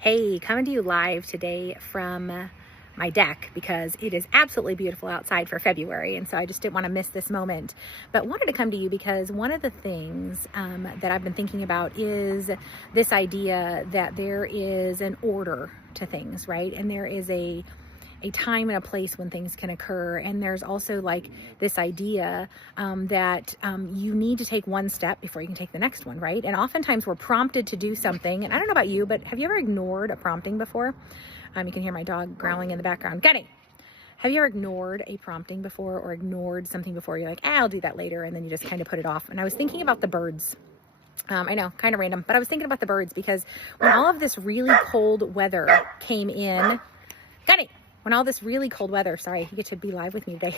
Hey, coming to you live today from my deck because it is absolutely beautiful outside for February, and so I just didn't want to miss this moment. But wanted to come to you because one of the things that I've been thinking about is this idea that there is an order to things, right? And there is a time and a place when things can occur. And there's also like this idea that you need to take one step before you can take the next one, right? And oftentimes we're prompted to do something. And I don't know about you, but have you ever ignored a prompting before? You can hear my dog growling in the background. Gunny! Have you ever ignored a prompting before, or ignored something before? You're like, I'll do that later. And then you just kind of put it off. And I was thinking about the birds. I know, kind of random, but I was thinking about the birds because when all of this really cold weather came in, Gunny! When all this really cold weather, sorry, you get to be live with me today.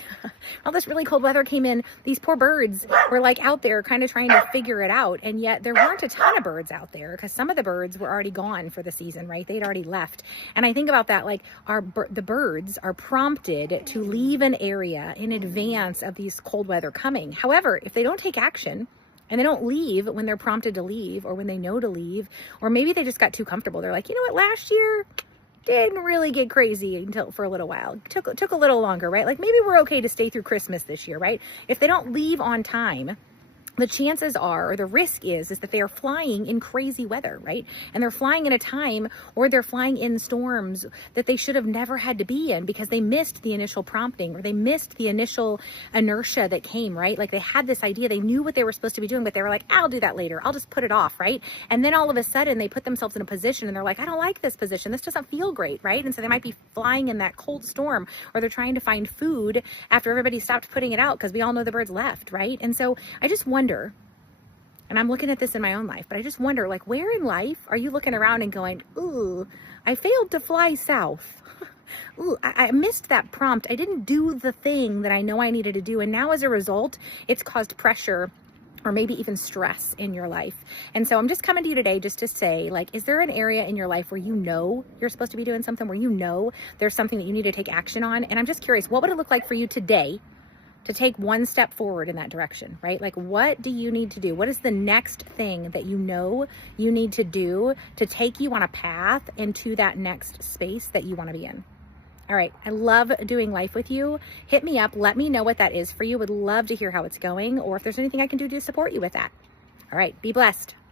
All this really cold weather came in, these poor birds were like out there kind of trying to figure it out. And yet there weren't a ton of birds out there because some of the birds were already gone for the season, right? They'd already left. And I think about that, like the birds are prompted to leave an area in advance of these cold weather coming. However, if they don't take action, and they don't leave when they're prompted to leave, or when they know to leave, or maybe they just got too comfortable. They're like, you know what, last year didn't really get crazy until for a little while. Took a little longer, right? Like maybe we're okay to stay through Christmas this year, right? If they don't leave on time, the chances are, or the risk is that they are flying in crazy weather, right? And they're flying in a time, or they're flying in storms that they should have never had to be in because they missed the initial prompting, or they missed the initial inertia that came, right? Like they had this idea, they knew what they were supposed to be doing, but they were like, I'll do that later. I'll just put it off, right? And then all of a sudden they put themselves in a position and they're like, I don't like this position. This doesn't feel great, right? And so they might be flying in that cold storm, or they're trying to find food after everybody stopped putting it out because we all know the birds left, right? And so I just wonder, and I'm looking at this in my own life, but I just wonder, like, where in life are you looking around and going, ooh, I failed to fly south. Ooh, I missed that prompt. I didn't do the thing that I know I needed to do. And now as a result, it's caused pressure or maybe even stress in your life. And so I'm just coming to you today just to say, like, is there an area in your life where you know you're supposed to be doing something, where you know there's something that you need to take action on? And I'm just curious, what would it look like for you today to take one step forward in that direction, right? Like, what do you need to do? What is the next thing that you know you need to do to take you on a path into that next space that you want to be in? All right. I love doing life with you. Hit me up. Let me know what that is for you. Would love to hear how it's going, or if there's anything I can do to support you with that. All right. Be blessed.